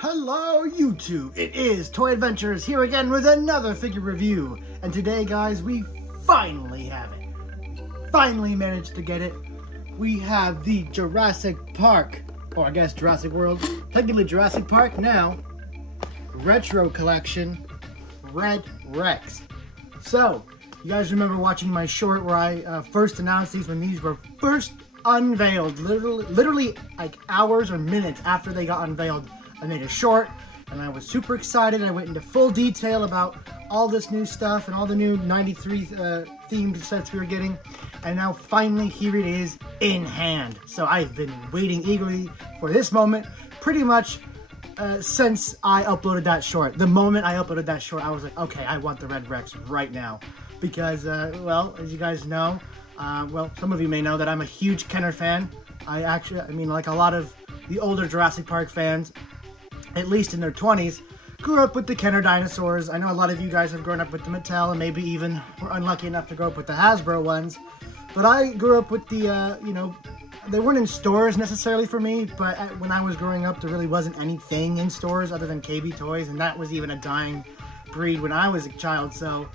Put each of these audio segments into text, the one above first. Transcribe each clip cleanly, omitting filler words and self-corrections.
Hello YouTube, it is Toy Adventures here again with another figure review. And today guys, we finally have it. Finally managed to get it. We have the Jurassic Park, or I guess Jurassic World, technically Jurassic Park now, Retro Collection, Red Rex. So, you guys remember watching my short where I first announced these when these were first unveiled, literally like hours or minutes after they got unveiled. I made a short and I was super excited. I went into full detail about all this new stuff and all the new 93 themed sets we were getting. And now finally here it is in hand. So I've been waiting eagerly for this moment pretty much since I uploaded that short. The moment I uploaded that short, I was like, okay, I want the Red Rex right now. Because, well, as you guys know, well, some of you may know that I'm a huge Kenner fan. I mean, like a lot of the older Jurassic Park fans, at least in their 20s, grew up with the Kenner dinosaurs. I know a lot of you guys have grown up with the Mattel and maybe even were unlucky enough to grow up with the Hasbro ones. But I grew up with the, you know, they weren't in stores necessarily for me, but when I was growing up, there really wasn't anything in stores other than KB Toys, and that was even a dying breed when I was a child. So,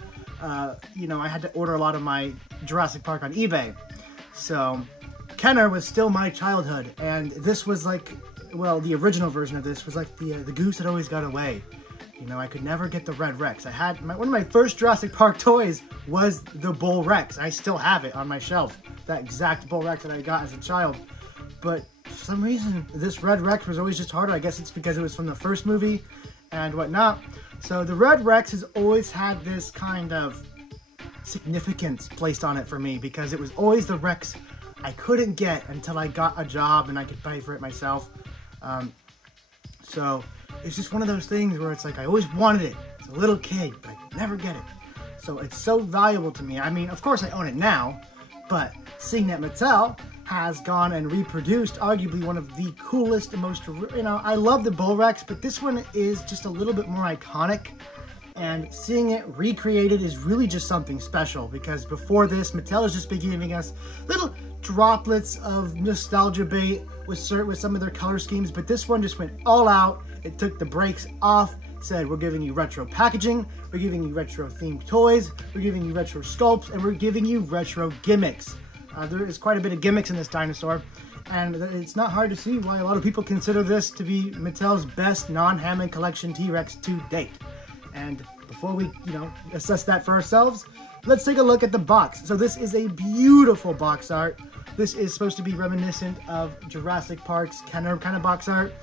you know, I had to order a lot of my Jurassic Park on eBay. So, Kenner was still my childhood, and this was like, well, the original version of this was like the goose that always got away. You know, I could never get the Red Rex. I had one of my first Jurassic Park toys was the Bull Rex. I still have it on my shelf, that exact Bull Rex that I got as a child. But for some reason, this Red Rex was always just harder. I guess it's because it was from the first movie and whatnot. So the Red Rex has always had this kind of significance placed on it for me because it was always the Rex I couldn't get until I got a job and I could pay for it myself. So it's just one of those things where it's like I always wanted it as a little kid, but I could never get it. So it's so valuable to me. I mean, of course I own it now, but seeing that Mattel has gone and reproduced arguably one of the coolest and most, you know, I love the Bull Rex, but this one is just a little bit more iconic. And seeing it recreated is really just something special because before this, Mattel has just been giving us little droplets of nostalgia bait with some of their color schemes, but this one just went all out. It took the brakes off, said we're giving you retro packaging, we're giving you retro themed toys, we're giving you retro sculpts, and we're giving you retro gimmicks. There is quite a bit of gimmicks in this dinosaur, and it's not hard to see why a lot of people consider this to be Mattel's best non-Hammond collection T-Rex to date. And before we, you know, assess that for ourselves, let's take a look at the box. So this is a beautiful box art. This is supposed to be reminiscent of Jurassic Park's Kenner kind of box art.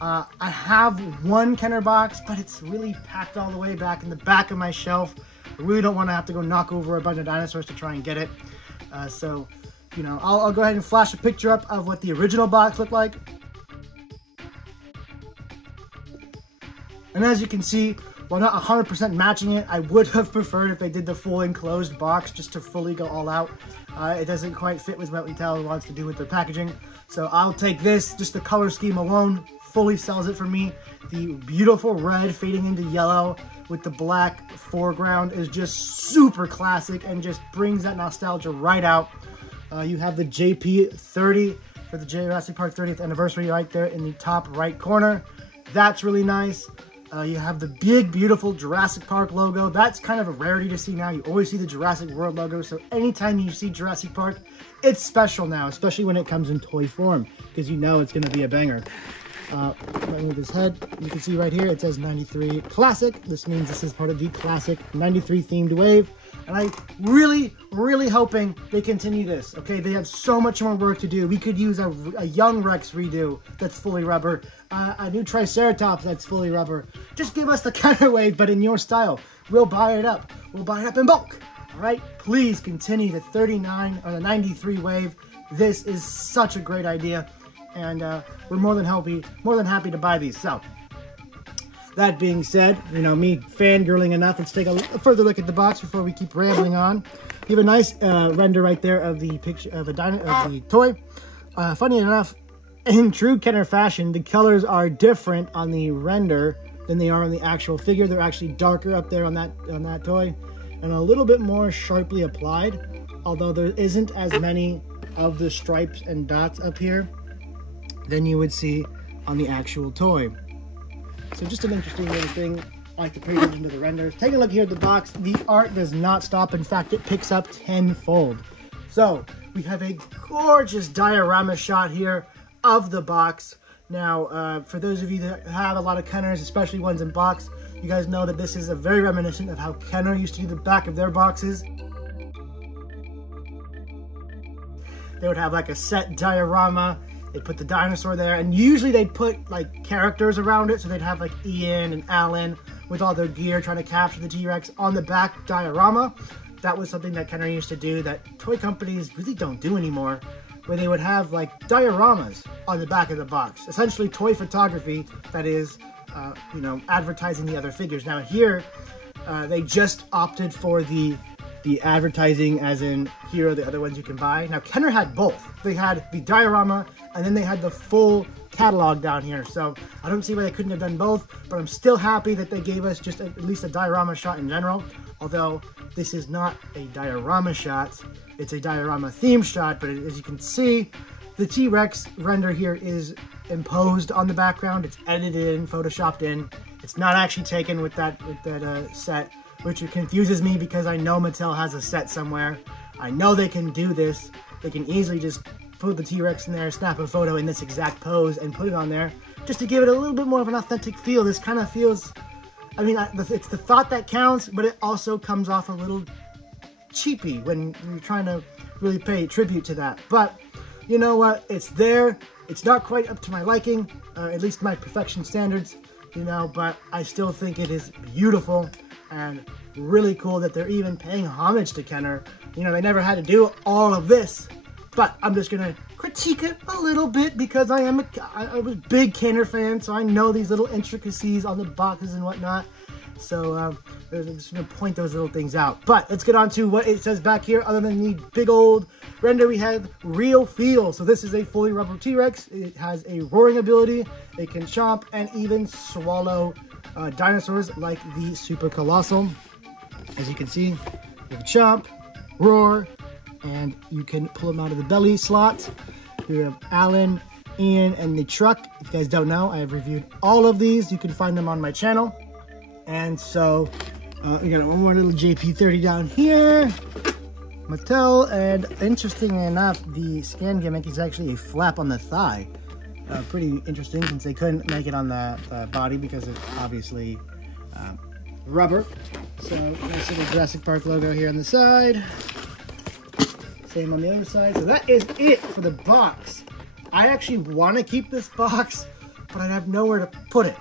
I have one Kenner box, but it's really packed all the way back in the back of my shelf. I really don't want to have to go knock over a bunch of dinosaurs to try and get it. So, you know, I'll go ahead and flash a picture up of what the original box looked like. And as you can see, while not 100% matching it, I would have preferred if they did the full enclosed box just to fully go all out. It doesn't quite fit with what Mattel wants to do with their packaging. So I'll take this, just the color scheme alone fully sells it for me. The beautiful red fading into yellow with the black foreground is just super classic and just brings that nostalgia right out. You have the JP30 for the Jurassic Park 30th anniversary right there in the top right corner. That's really nice. You have the big, beautiful Jurassic Park logo. That's kind of a rarity to see now. You always see the Jurassic World logo. So anytime you see Jurassic Park, it's special now, especially when it comes in toy form, because you know it's going to be a banger. Right with his head, you can see right here, it says 93 Classic. This means this is part of the Classic 93 themed wave. And I really hoping they continue this, okay? They have so much more work to do. We could use a young Rex redo that's fully rubber, a new Triceratops that's fully rubber. Just give us the Kenner wave, but in your style. We'll buy it up. We'll buy it up in bulk, all right? Please continue the 39 or the 93 wave. This is such a great idea, and we're more than happy to buy these. So, that being said, you know, me fangirling enough, let's take a further look at the box before we keep rambling on. You have a nice render right there of the picture of the toy. Funny enough, in true Kenner fashion, the colors are different on the render than they are on the actual figure. They're actually darker up there on that toy, and a little bit more sharply applied. Although there isn't as many of the stripes and dots up here than you would see on the actual toy. So just an interesting little thing. I like to pay attention to the renders. Take a look here at the box. The art does not stop. In fact, it picks up tenfold. So we have a gorgeous diorama shot here of the box. Now, for those of you that have a lot of Kenners, especially ones in box, you guys know that this is a very reminiscent of how Kenner used to do the back of their boxes. They would have like a set diorama. They put the dinosaur there, and usually they'd put like characters around it. So they'd have like Ian and Alan with all their gear trying to capture the T-Rex on the back diorama. That was something that Kenner used to do that toy companies really don't do anymore, where they would have like dioramas on the back of the box. Essentially toy photography that is, you know, advertising the other figures. Now here, they just opted for the advertising, as in here are the other ones you can buy. Now Kenner had both. They had the diorama and then they had the full catalog down here. So I don't see why they couldn't have done both, but I'm still happy that they gave us just at least a diorama shot in general. Although this is not a diorama shot, it's a diorama theme shot, but as you can see, the T-Rex render here is imposed on the background. It's edited in, photoshopped in. It's not actually taken with that set, which confuses me because I know Mattel has a set somewhere. I know they can do this. They can easily just put the T-Rex in there, snap a photo in this exact pose and put it on there just to give it a little bit more of an authentic feel. This kind of feels, I mean, it's the thought that counts, but it also comes off a little cheapy when you're trying to really pay tribute to that. But you know what? It's there. It's not quite up to my liking, at least my perfection standards, you know, but I still think it is beautiful and really cool that they're even paying homage to Kenner. You know, they never had to do all of this, but I'm just gonna critique it a little bit because I was a big Kenner fan, so I know these little intricacies on the boxes and whatnot. So I'm just gonna point those little things out. But let's get on to what it says back here. Other than the big old render, we have real feel. So this is a fully rubber T-Rex. It has a roaring ability. It can chomp and even swallow dinosaurs like the Super Colossal. As you can see, you have chomp, roar, and you can pull them out of the belly slot. You have Alan, Ian, and the truck. If you guys don't know, I have reviewed all of these. You can find them on my channel. And so, we got one more little JP30 down here. Mattel, and interestingly enough, the scan gimmick is actually a flap on the thigh. Pretty interesting since they couldn't make it on the body because it's obviously rubber. So, nice little Jurassic Park logo here on the side. Same on the other side. So that is it for the box. I actually want to keep this box, but I have nowhere to put it.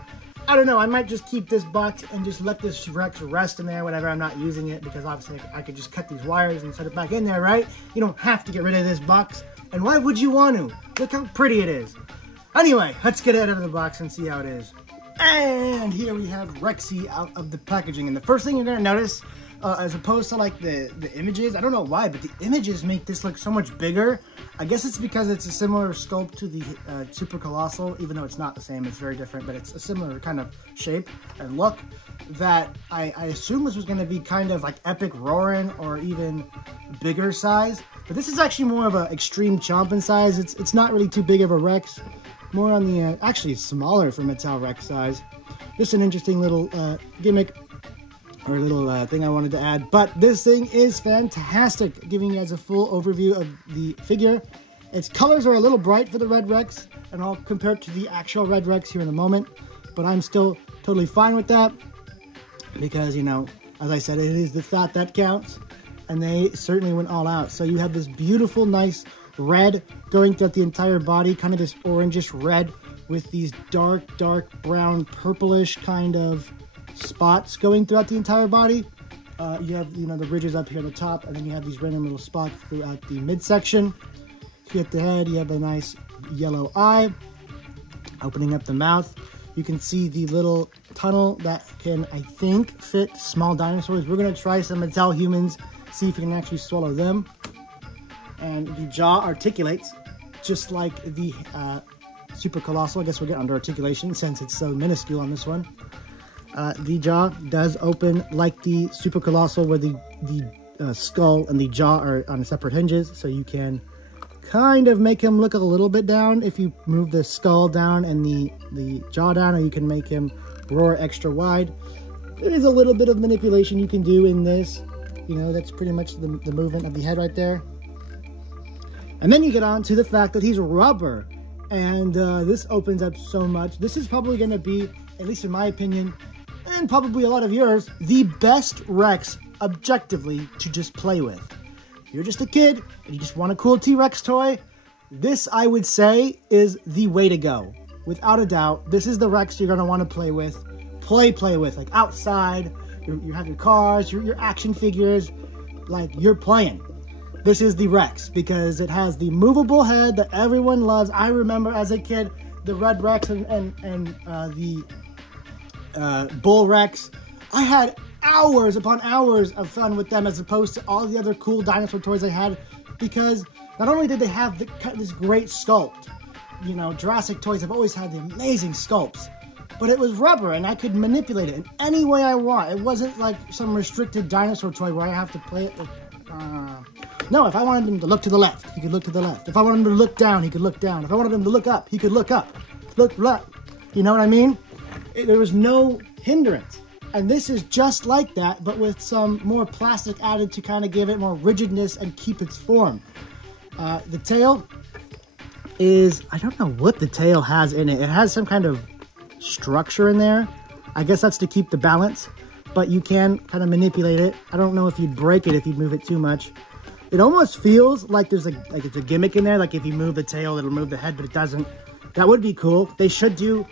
I don't know, I might just keep this box and just let this Rex rest in there whenever I'm not using it, because obviously I could just cut these wires and set it back in there, right? You don't have to get rid of this box. And why would you want to? Look how pretty it is. Anyway, let's get it out of the box and see how it is. And here we have Rexy out of the packaging. And the first thing you're going to notice, as opposed to like the images, I don't know why, but the images make this look so much bigger. I guess it's because it's a similar sculpt to the Super Colossal, even though it's not the same, it's very different, but it's a similar kind of shape and look that I assume this was going to be kind of like epic roaring or even bigger size. But this is actually more of an extreme chomping size. It's not really too big of a Rex, more on the, actually smaller for Mattel Rex size. Just an interesting little gimmick or little thing I wanted to add. But this thing is fantastic, giving you guys a full overview of the figure. Its colors are a little bright for the Red Rex, and I'll compare it to the actual Red Rex here in a moment. But I'm still totally fine with that, because, you know, as I said, it is the thought that counts, and they certainly went all out. So you have this beautiful, nice red going throughout the entire body, kind of this orangish red with these dark brown, purplish kind of spots going throughout the entire body. You have, you know, the ridges up here on the top, and then you have these random little spots throughout the midsection. You hit the head, you have a nice yellow eye. Opening up the mouth, you can see the little tunnel that can, I think, fit small dinosaurs. We're going to try some Mattel humans, see if we can actually swallow them. And the jaw articulates just like the Super Colossal. I guess we'll get under articulation since it's so minuscule on this one. The jaw does open like the Super Colossal, where the skull and the jaw are on separate hinges, so you can kind of make him look a little bit down if you move the skull down and the jaw down, or you can make him roar extra wide. There is a little bit of manipulation you can do in this. You know, that's pretty much the movement of the head right there. And then you get on to the fact that he's rubber. And this opens up so much. This is probably going to be, at least in my opinion, and probably a lot of yours, the best Rex objectively to just play with. If you're just a kid and you just want a cool T-Rex toy, this, I would say, is the way to go. Without a doubt, this is the Rex you're going to want to play with. Play with, like outside. You have your cars, your action figures, like you're playing. This is the Rex because it has the movable head that everyone loves. I remember as a kid, the Red Rex and the Bull Rex. I had hours upon hours of fun with them as opposed to all the other cool dinosaur toys I had, because not only did they have this great sculpt, you know, Jurassic toys have always had the amazing sculpts, but it was rubber and I could manipulate it in any way I want. It wasn't like some restricted dinosaur toy where I have to play it with, no, if I wanted him to look to the left, he could look to the left. If I wanted him to look down, he could look down. If I wanted him to look up, he could look up. Look left. You know what I mean? There was no hindrance. And this is just like that, but with some more plastic added to kind of give it more rigidness and keep its form. The tail is, I don't know what the tail has in it. It has some kind of structure in there. I guess that's to keep the balance, but you can kind of manipulate it. I don't know if you'd break it if you move it too much. It almost feels like there's like it's a gimmick in there. Like if you move the tail, it'll move the head, but it doesn't. That would be cool. They should do,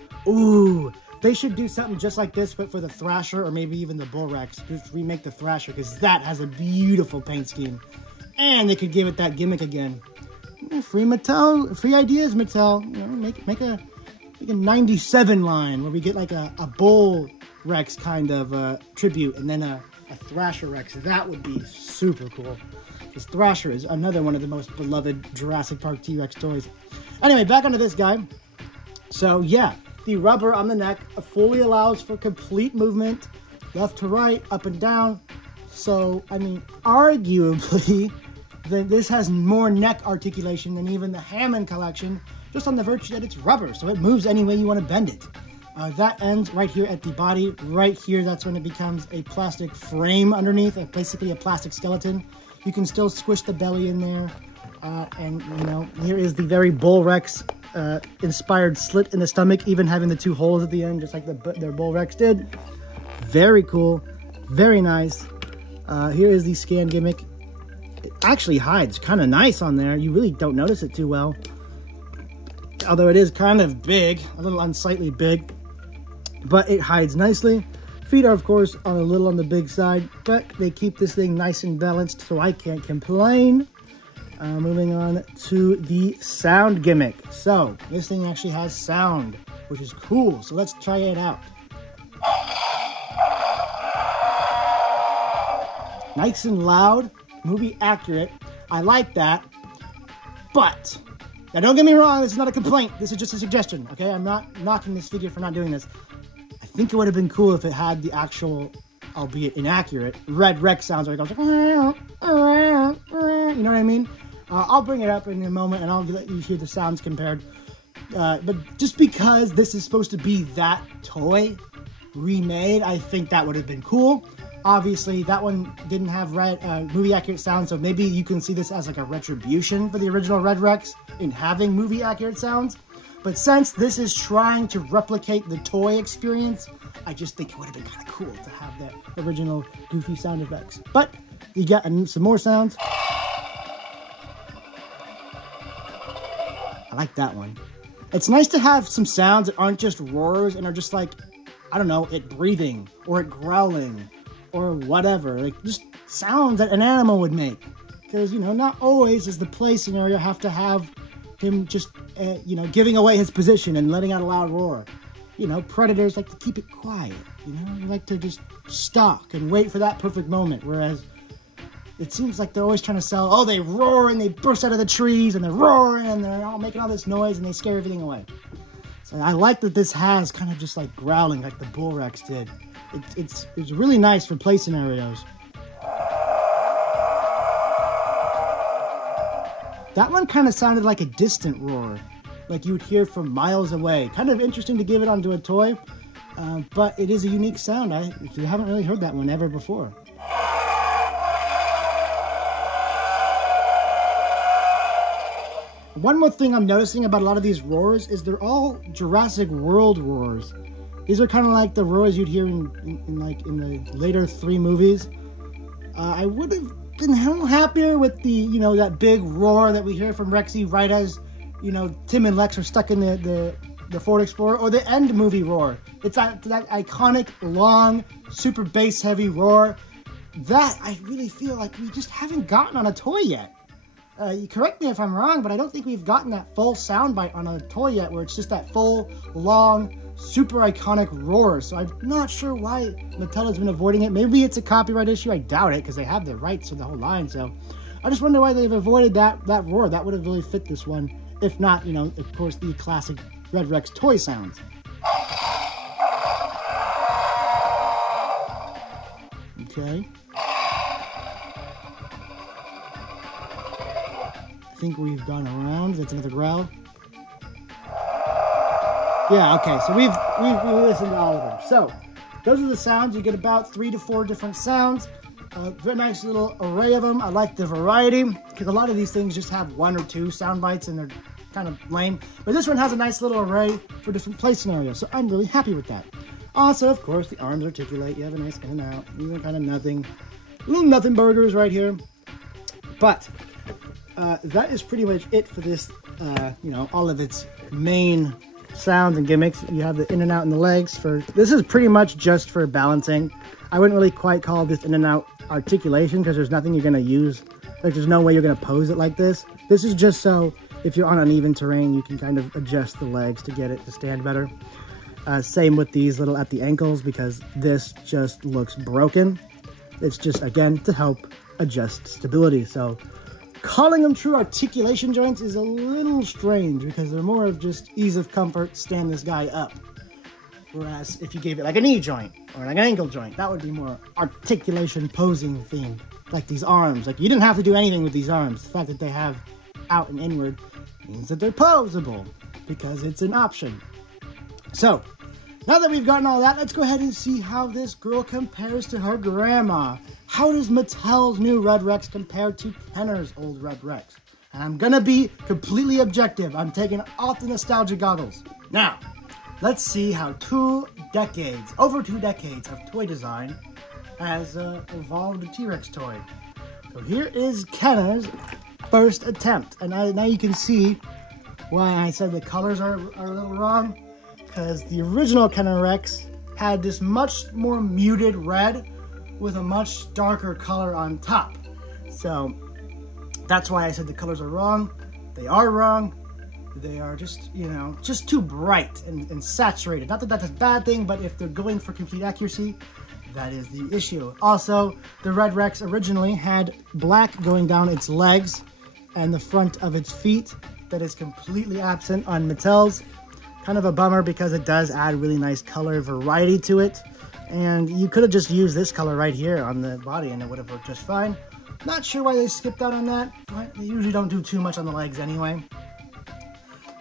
they should do something just like this, but for the Thrasher or maybe even the Bull Rex. Just remake the Thrasher because that has a beautiful paint scheme. And they could give it that gimmick again. Free Mattel, free ideas, Mattel. You know, make a 97 line where we get like a Bull Rex kind of tribute and then a Thrasher Rex. That would be super cool. Because Thrasher is another one of the most beloved Jurassic Park T-Rex toys. Anyway, back onto this guy. So yeah, the rubber on the neck fully allows for complete movement, left to right, up and down. So, I mean, arguably, this has more neck articulation than even the Hammond collection, just on the virtue that it's rubber, so it moves any way you want to bend it. That ends right here at the body. Right here, that's when it becomes a plastic frame underneath, basically a plastic skeleton. You can still squish the belly in there. And, you know, here is the very Bull Rex inspired slit in the stomach, even having the two holes at the end, just like their Bull Rex did. Very cool. Very nice. Here is the scan gimmick. It actually hides kind of nice on there. You really don't notice it too well. Although it is kind of big, a little unsightly big. But it hides nicely. Feet are, of course, a little on the big side, but they keep this thing nice and balanced, so I can't complain. Moving on to the sound gimmick. So, this thing actually has sound, which is cool. So let's try it out. Nice and loud, movie accurate. I like that. But, now don't get me wrong, this is not a complaint. This is just a suggestion, okay? I'm not knocking this figure for not doing this. I think it would have been cool if it had the actual, albeit inaccurate, Red Rex sounds where it goes like, you know what I mean? I'll bring it up in a moment and I'll let you hear the sounds compared. But just because this is supposed to be that toy remade, I think that would have been cool. Obviously, that one didn't have movie accurate sound, so maybe you can see this as like a retribution for the original Red Rex in having movie accurate sounds. But since this is trying to replicate the toy experience, I just think it would have been kind of cool to have that original goofy sound effects. But you got some more sounds. I like that one. It's nice to have some sounds that aren't just roars and are just like, I don't know, it breathing or it growling or whatever. Like just sounds that an animal would make. Because, you know, not always does the play scenario have to have him just, you know, giving away his position and letting out a loud roar. You know, predators like to keep it quiet, you know? They like to just stalk and wait for that perfect moment, whereas it seems like they're always trying to sell, oh, they roar and they burst out of the trees and they're roaring and they're all making all this noise and they scare everything away. So I like that this has kind of just like growling like the Bull Rex did. It's really nice for play scenarios. That one kind of sounded like a distant roar, like you would hear from miles away. Kind of interesting to give it onto a toy. but it is a unique sound. You haven't really heard that one ever before. One more thing I'm noticing about a lot of these roars is they're all Jurassic World roars. These are kind of like the roars you'd hear in the later 3 movies. I would have been a little happier with the, you know, that big roar that we hear from Rexy right as, you know, Tim and Lex are stuck in the Ford Explorer, or the end movie roar. It's that iconic, long, super bass heavy roar that I really feel like we just haven't gotten on a toy yet. You correct me if I'm wrong, but I don't think we've gotten that full soundbite on a toy yet where it's just that full, long, super iconic roar. So I'm not sure why Mattel has been avoiding it. Maybe it's a copyright issue. I doubt it, because they have the rights to the whole line. So I just wonder why they've avoided that roar. That would have really fit this one. If not, you know, of course, the classic Red Rex toy sounds. Okay. I think we've gone around. That's another growl. Yeah, okay, so we listened to all of them. So, those are the sounds. You get about 3 to 4 different sounds. Very nice little array of them. I like the variety, because a lot of these things just have 1 or 2 sound bites, and they're kind of lame. But this one has a nice little array for different play scenarios, so I'm really happy with that. Also, of course, the arms articulate. You have a nice in and out. These are kind of nothing. Little nothing burgers right here. But that is pretty much it for this, you know, all of its main sounds and gimmicks. You have the in and out in the legs. This is pretty much just for balancing. I wouldn't really quite call this in and out articulation, because there's nothing you're going to use. Like, there's no way you're going to pose it like this. This is just so if you're on uneven terrain, you can kind of adjust the legs to get it to stand better. Same with these little at the ankles, because this just looks broken. It's just, again, to help adjust stability. So calling them true articulation joints is a little strange, because they're more of just ease of comfort, stand this guy up. Whereas if you gave it like a knee joint or like an ankle joint, that would be more articulation posing themed. Like these arms, like you didn't have to do anything with these arms. The fact that they have out and inward means that they're posable, because it's an option. So now that we've gotten all that, let's go ahead and see how this girl compares to her grandma. How does Mattel's new Red Rex compare to Kenner's old Red Rex? And I'm gonna be completely objective. I'm taking off the nostalgia goggles. Now, let's see how over 2 decades of toy design has evolved a T-Rex toy. So here is Kenner's first attempt. And now you can see why I said the colors are a little wrong. Because the original Kenner Rex had this much more muted red with a much darker color on top. So that's why I said the colors are wrong. They are wrong. They are just, you know, just too bright and saturated. Not that that's a bad thing, but if they're going for complete accuracy, that is the issue. Also, the Red Rex originally had black going down its legs and the front of its feet. That is completely absent on Mattel's. Kind of a bummer, because it does add really nice color variety to it. And you could have just used this color right here on the body and it would have worked just fine. Not sure why they skipped out on that, but they usually don't do too much on the legs anyway.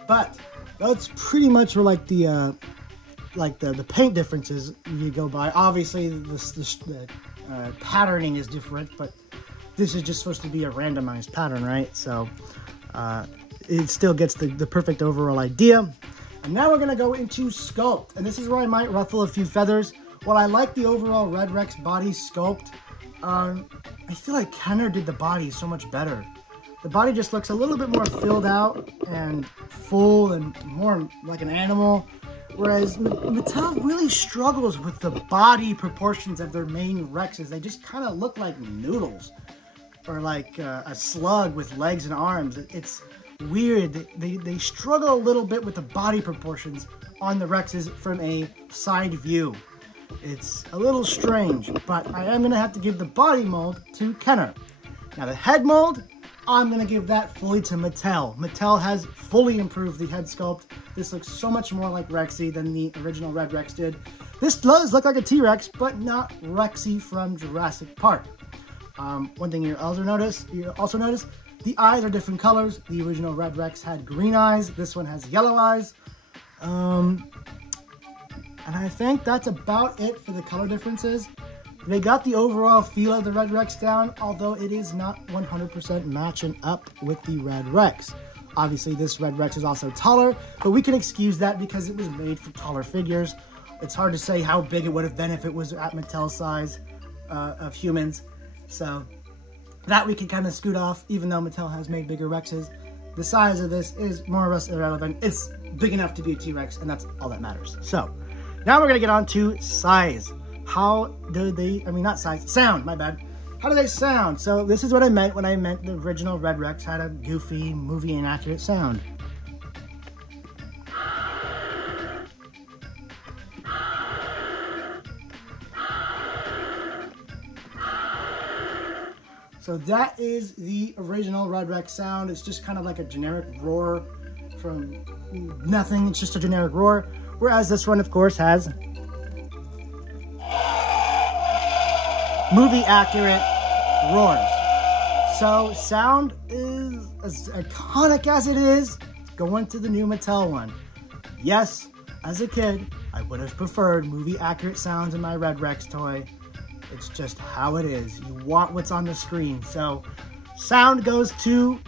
But that's pretty much where like the paint differences you go by. Obviously the patterning is different, but this is just supposed to be a randomized pattern, right? So it still gets the perfect overall idea. And now we're going to go into Sculpt. And this is where I might ruffle a few feathers. While I like the overall Red Rex body sculpt, I feel like Kenner did the body so much better. The body just looks a little bit more filled out and full and more like an animal. Whereas Mattel really struggles with the body proportions of their main Rexes. They just kind of look like noodles. Or like a slug with legs and arms. It's weird. They struggle a little bit with the body proportions on the Rexes from a side view. It's a little strange, but I am going to have to give the body mold to Kenner. Now the head mold, I'm going to give that fully to Mattel. Mattel has fully improved the head sculpt. This looks so much more like Rexy than the original Red Rex did. This does look like a T-Rex, but not Rexy from Jurassic Park. One thing you also notice, the eyes are different colors. The original Red Rex had green eyes. This one has yellow eyes. And I think that's about it for the color differences. They got the overall feel of the Red Rex down, although it is not 100% matching up with the Red Rex. Obviously, this Red Rex is also taller, but we can excuse that because it was made for taller figures. It's hard to say how big it would have been if it was at Mattel size of humans. So that we can kind of scoot off, even though Mattel has made bigger Rexes. The size of this is more or less irrelevant. It's big enough to be a T-Rex, and that's all that matters. So now we're gonna get on to size. How do they, not size, sound, my bad. How do they sound? So this is what I meant when I meant the original Red Rex had a goofy, movie inaccurate sound. So that is the original Red Rex sound. It's just kind of like a generic roar from nothing. It's just a generic roar. Whereas this one, of course, has movie accurate roars. So sound is as iconic as it is going to the new Mattel one. Yes, as a kid, I would have preferred movie accurate sounds in my Red Rex toy. It's just how it is. You want what's on the screen. So sound goes to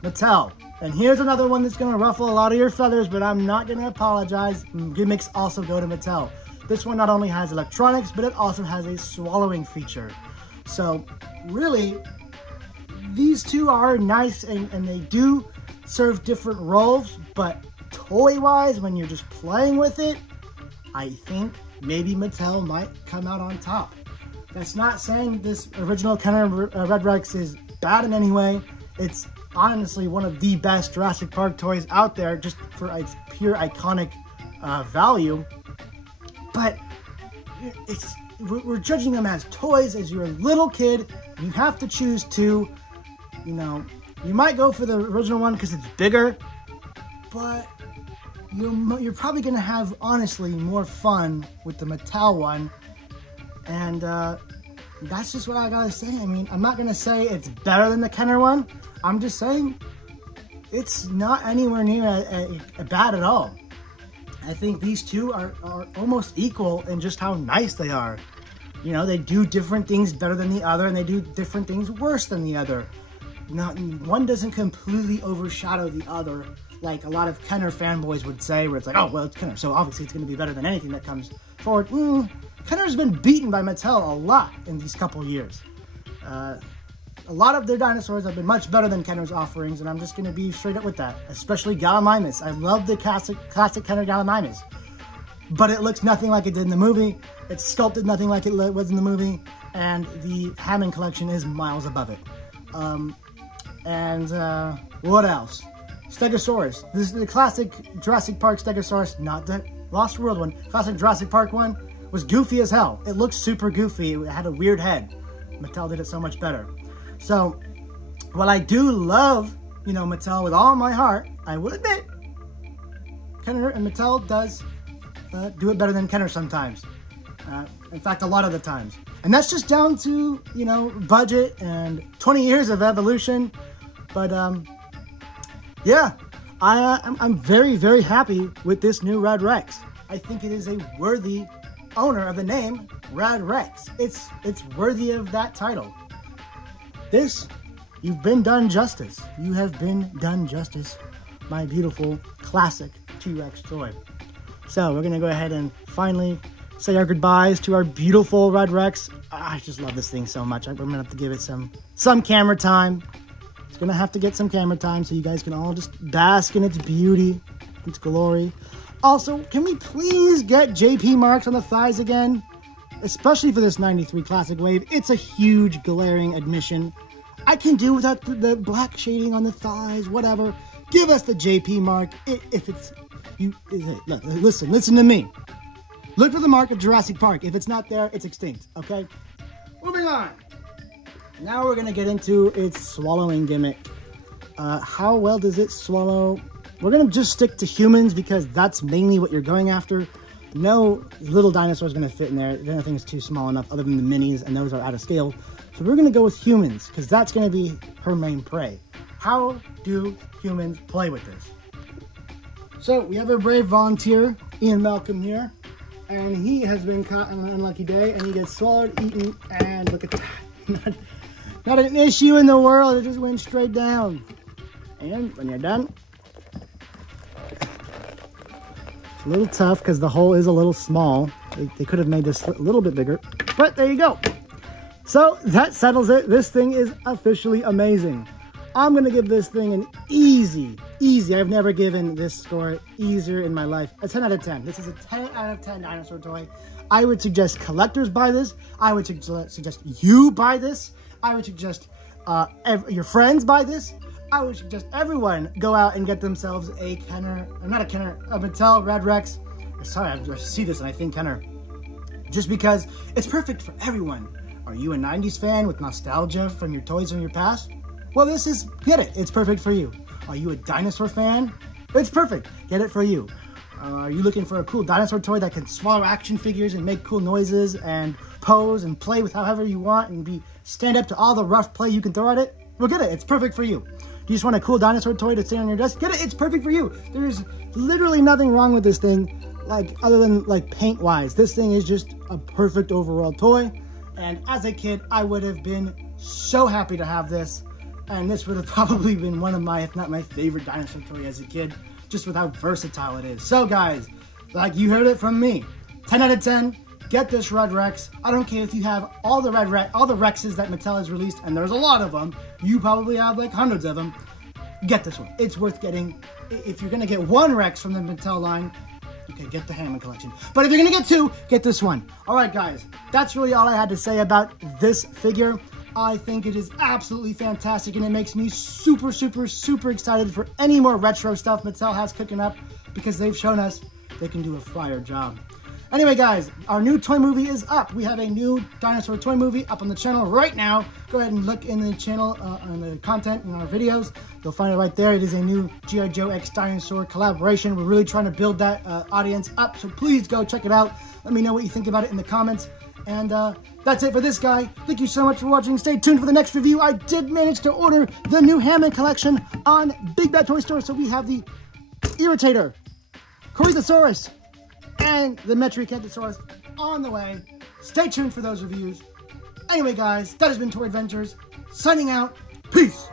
Mattel. And here's another one that's gonna ruffle a lot of your feathers, but I'm not gonna apologize. Gimmicks also go to Mattel. This one not only has electronics, but it also has a swallowing feature. So really, these two are nice and they do serve different roles, but toy-wise, when you're just playing with it, I think maybe Mattel might come out on top. That's not saying this original Kenner Red Rex is bad in any way. It's honestly one of the best Jurassic Park toys out there, just for its pure iconic value. But we're judging them as toys. As you're a little kid, you have to choose two. You know, you might go for the original one because it's bigger, but you're probably gonna have, honestly, more fun with the Mattel one. And that's just what I gotta say. I mean, I'm not gonna say it's better than the Kenner one. I'm just saying it's not anywhere near bad at all. I think these two are almost equal in just how nice they are. You know, they do different things better than the other, and they do different things worse than the other. Not, one doesn't completely overshadow the other, like a lot of Kenner fanboys would say, where it's like, oh, well, it's Kenner, so obviously it's gonna be better than anything that comes forward. Kenner's been beaten by Mattel a lot in these couple years. A lot of their dinosaurs have been much better than Kenner's offerings, and I'm just going to be straight up with that, especially Gallimimus. I love the classic Kenner Gallimimus, but it looks nothing like it did in the movie. It's sculpted nothing like it was in the movie, and the Hammond collection is miles above it. What else? Stegosaurus. This is the classic Jurassic Park Stegosaurus, not the Lost World one. Classic Jurassic Park one was goofy as hell. It looked super goofy. It had a weird head. Mattel did it so much better. So, while I do love, Mattel with all my heart, I will admit, Kenner and Mattel does do it better than Kenner sometimes. In fact, a lot of the times. And that's just down to, budget and 20 years of evolution. But, yeah, I'm very, very happy with this new Red Rex. I think it is a worthy owner of the name Red Rex. It's worthy of that title. You've been done justice. You have been done justice, my beautiful classic T-Rex toy. So we're gonna go ahead and finally say our goodbyes to our beautiful Red Rex. I just love this thing so much. I'm gonna have to give it some camera time. It's gonna have to get some camera time so you guys can all just bask in its beauty, its glory. Also, can we please get JP marks on the thighs again? Especially for this 93 Classic Wave. It's a huge glaring admission. I can do without the black shading on the thighs, whatever. Give us the JP mark. If it's, look, listen to me. Look for the mark of Jurassic Park. If it's not there, it's extinct, okay? Moving on. Now we're gonna get into its swallowing gimmick. How well does it swallow? We're gonna just stick to humans because that's mainly what you're going after. No little dinosaur is gonna fit in there. Nothing's too small enough other than the minis, and those are out of scale. So we're gonna go with humans because that's gonna be her main prey. How do humans play with this? So we have a brave volunteer, Ian Malcolm here. and he has been caught on an unlucky day, and he gets swallowed, eaten, and look at that. Not an issue in the world, it just went straight down. And when you're done, it's a little tough because the hole is a little small. They could have made this a little bit bigger, but there you go. So that settles it. This thing is officially amazing. I'm gonna give this thing an easy. I've never given this store easier in my life. A 10 out of 10. This is a 10 out of 10 dinosaur toy. I would suggest collectors buy this. I would suggest you buy this. I would suggest your friends buy this. I would suggest everyone go out and get themselves a Kenner, or not a Kenner, a Mattel Red Rex. Sorry, I see this and I think Kenner. Just because it's perfect for everyone. Are you a 90s fan with nostalgia from your toys from your past? Well, get it. It's perfect for you. Are you a dinosaur fan? It's perfect. Get it for you. Are you looking for a cool dinosaur toy that can swallow action figures and make cool noises and pose and play with however you want and stand up to all the rough play you can throw at it? Well, get it. It's perfect for you. Do you just want a cool dinosaur toy to stay on your desk? Get it. It's perfect for you. There's literally nothing wrong with this thing, other than paint-wise. This thing is just a perfect overall toy. And as a kid, I would have been so happy to have this. And this would have probably been one of my, if not my favorite dinosaur toy as a kid, just with how versatile it is. So guys, you heard it from me, 10 out of 10, get this Red Rex. I don't care if you have all the Rexes that Mattel has released, and there's a lot of them. You probably have hundreds of them. Get this one. It's worth getting. If you're gonna get one Rex from the Mattel line, okay, get the Hammond collection. But if you're gonna get two, get this one. All right, guys, that's really all I had to say about this figure. I think it is absolutely fantastic, and it makes me super, super, super excited for any more retro stuff Mattel has cooking up, because they've shown us they can do a fire job. Anyway, guys, our new toy movie is up. We have a new dinosaur toy movie up on the channel right now. Go ahead and look in the channel on the content in our videos. You'll find it right there. It is a new G.I. Joe X Dinosaur collaboration. We're really trying to build that audience up, so please go check it out. Let me know what you think about it in the comments. And that's it for this guy. Thank you so much for watching. Stay tuned for the next review. I did manage to order the new Hammond collection on Big Bad Toy Store. So we have the Irritator, Corythosaurus, and the Metriacanthosaurus on the way. Stay tuned for those reviews. Anyway, guys, that has been Toy Adventures. Signing out. Peace.